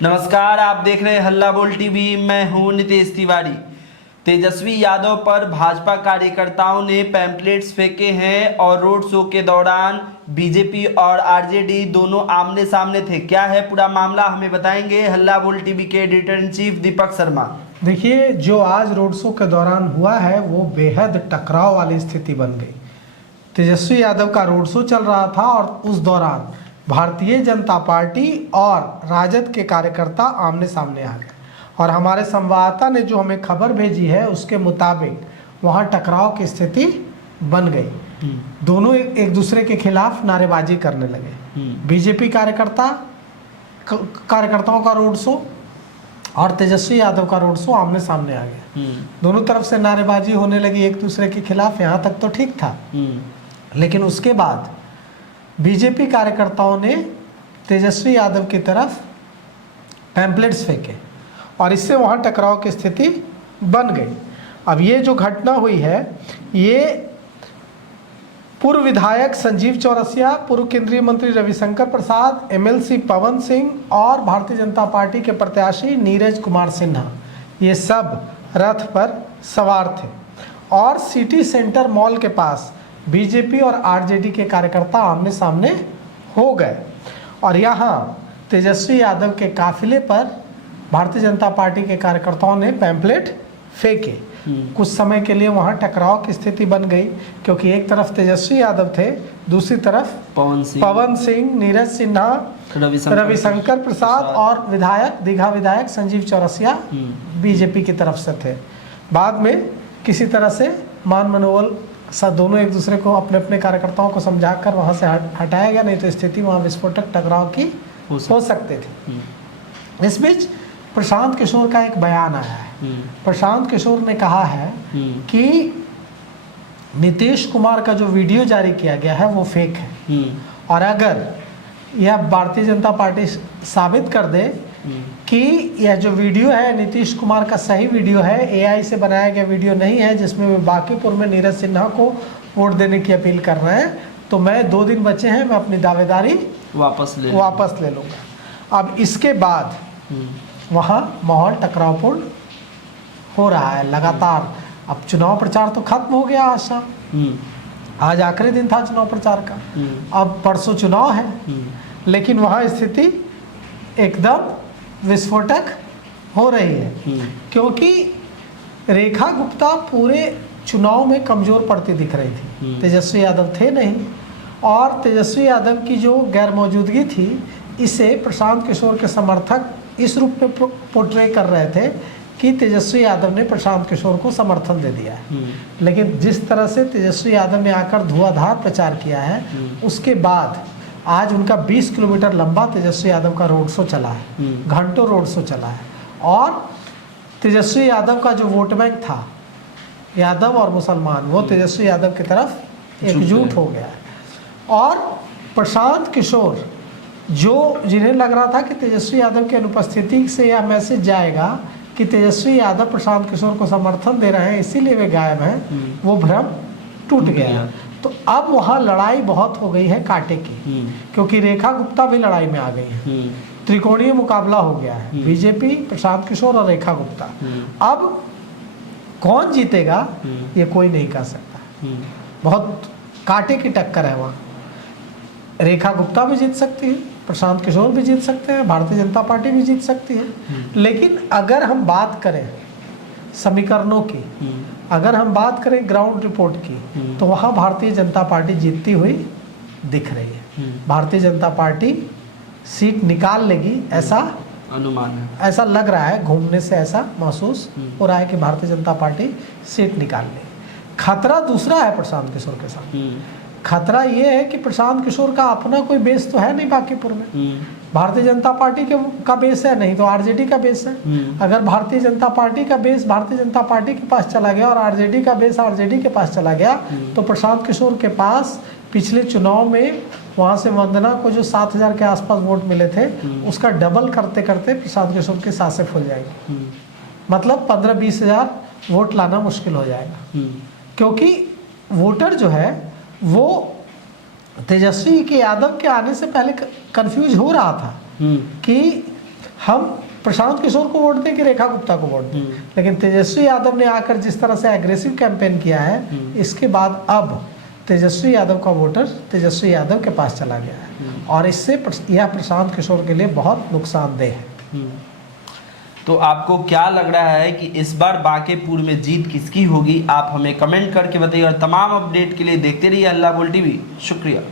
नमस्कार, आप देख रहे हैं हल्ला बोल टीवी। मैं हूं नितेश तिवारी। तेजस्वी यादव पर भाजपा कार्यकर्ताओं ने पैम्पलेट्स फेंके हैं और रोड शो के दौरान बीजेपी और आरजेडी दोनों आमने सामने थे। क्या है पूरा मामला, हमें बताएंगे हल्ला बोल टीवी के editor in chief Deepak Sharma. देखिए, जो आज रोड शो के दौरान हुआ है वो बेहद टकराव वाली स्थिति बन गई। तेजस्वी यादव का रोड शो चल रहा था और उस दौरान भारतीय जनता पार्टी और राजद के कार्यकर्ता आमने सामने आ गए और हमारे संवाददाता ने जो हमें खबर भेजी है उसके मुताबिक वहाँ टकराव की स्थिति बन गई। दोनों एक दूसरे के खिलाफ नारेबाजी करने लगे। बीजेपी कार्यकर्ताओं का रोड शो और तेजस्वी यादव का रोड शो आमने सामने आ गया। दोनों तरफ से नारेबाजी होने लगी एक दूसरे के खिलाफ। यहाँ तक तो ठीक था, लेकिन उसके बाद बीजेपी कार्यकर्ताओं ने तेजस्वी यादव की तरफ पैम्पलेट्स फेंके और इससे वहाँ टकराव की स्थिति बन गई। अब ये जो घटना हुई है, ये पूर्व विधायक संजीव चौरसिया, पूर्व केंद्रीय मंत्री रविशंकर प्रसाद, एमएलसी पवन सिंह और भारतीय जनता पार्टी के प्रत्याशी नीरज कुमार सिन्हा, ये सब रथ पर सवार थे और सिटी सेंटर मॉल के पास बीजेपी और आरजेडी के कार्यकर्ता आमने सामने हो गए और यहाँ तेजस्वी यादव के काफिले पर भारतीय जनता पार्टी के कार्यकर्ताओं ने पैम्पलेट फेंके। कुछ समय के लिए वहाँ टकराव की स्थिति बन गई, क्योंकि एक तरफ तेजस्वी यादव थे, दूसरी तरफ पवन सिंह, नीरज सिन्हा, रविशंकर प्रसाद और दीघा विधायक संजीव चौरसिया बीजेपी की तरफ से थे। बाद में किसी तरह से मान मनोबल दोनों एक दूसरे को अपने अपने कार्यकर्ताओं को समझाकर वहाँ से हटाया गया, नहीं तो स्थिति वहाँ विस्फोटक टकराव की हो सकते थे। इस बीच प्रशांत किशोर का एक बयान आया है। प्रशांत किशोर ने कहा है कि नीतीश कुमार का जो वीडियो जारी किया गया है वो फेक है और अगर यह भारतीय जनता पार्टी साबित कर दे कि यह जो वीडियो है नीतीश कुमार का सही वीडियो है, एआई से बनाया गया वीडियो नहीं है जिसमें वे बांकीपुर में नीरज सिन्हा को वोट देने की अपील कर रहे हैं, तो मैं 2 दिन बचे हैं, मैं अपनी दावेदारी वापस ले लूँगा। अब इसके बाद वहाँ माहौल टकरावपूर्ण हो रहा है लगातार। अब चुनाव प्रचार तो खत्म हो गया, आज शाम, आज आखिरी दिन था चुनाव प्रचार का, अब परसों चुनाव है, लेकिन वहाँ स्थिति एकदम विस्फोटक हो रही है, क्योंकि रेखा गुप्ता पूरे चुनाव में कमज़ोर पड़ती दिख रही थी। तेजस्वी यादव थे नहीं और तेजस्वी यादव की जो गैर मौजूदगी थी इसे प्रशांत किशोर के समर्थक इस रूप में पोर्ट्रे कर रहे थे कि तेजस्वी यादव ने प्रशांत किशोर को समर्थन दे दिया है। लेकिन जिस तरह से तेजस्वी यादव ने आकर धुआंधार प्रचार किया है, उसके बाद आज उनका 20 किलोमीटर लंबा तेजस्वी यादव का रोड शो चला है, घंटों रोड शो चला है और तेजस्वी यादव का जो वोट बैंक था, यादव और मुसलमान, वो तेजस्वी यादव की तरफ एकजुट हो गया है। और प्रशांत किशोर जिन्हें लग रहा था कि तेजस्वी यादव की अनुपस्थिति से यह मैसेज जाएगा कि तेजस्वी यादव प्रशांत किशोर को समर्थन दे रहे हैं इसीलिए वे गायब हैं, वो भ्रम टूट गया। तो अब वहाँ लड़ाई बहुत हो गई है कांटे की, क्योंकि रेखा गुप्ता भी लड़ाई में आ गई है। त्रिकोणीय मुकाबला हो गया है, बीजेपी, प्रशांत किशोर और रेखा गुप्ता। अब कौन जीतेगा ये कोई नहीं कह सकता, बहुत कांटे की टक्कर है वहाँ। रेखा गुप्ता भी जीत सकती है, प्रशांत किशोर भी जीत सकते हैं, भारतीय जनता पार्टी भी जीत सकती है। लेकिन अगर हम बात करें समीकरणों की, अगर हम बात करें ग्राउंड रिपोर्ट की, तो वहाँ भारतीय जनता पार्टी जीतती हुई दिख रही है। भारतीय जनता पार्टी सीट निकाल लेगी, ऐसा अनुमान है, ऐसा लग रहा है, घूमने से ऐसा महसूस हो रहा है कि भारतीय जनता पार्टी सीट निकाल लेगी। खतरा दूसरा है प्रशांत किशोर के साथ। खतरा ये है कि प्रशांत किशोर का अपना कोई बेस तो है नहीं बांकीपुर में, भारतीय जनता पार्टी का बेस है, नहीं तो आरजेडी का बेस है। अगर भारतीय जनता पार्टी का बेस भारतीय जनता पार्टी के पास चला गया और आरजेडी का बेस आरजेडी के पास चला गया, तो प्रशांत किशोर के पास पिछले चुनाव में वहाँ से वंदना को जो 7,000 के आसपास वोट मिले थे, उसका डबल करते करते प्रशांत किशोर की सांसें फूल जाएगी। मतलब 15-20 हज़ार वोट लाना मुश्किल हो जाएगा, क्योंकि वोटर जो है वो तेजस्वी के यादव के आने से पहले कंफ्यूज हो रहा था कि हम प्रशांत किशोर को वोट दें कि रेखा गुप्ता को वोट दें, लेकिन तेजस्वी यादव ने आकर जिस तरह से एग्रेसिव कैंपेन किया है, इसके बाद अब तेजस्वी यादव का वोटर तेजस्वी यादव के पास चला गया है और इससे यह प्रशांत किशोर के लिए बहुत नुकसानदेह है। तो आपको क्या लग रहा है कि इस बार बांकेपुर में जीत किसकी होगी? आप हमें कमेंट करके बताइए और तमाम अपडेट के लिए देखते रहिए हल्ला बोल टीवी। शुक्रिया।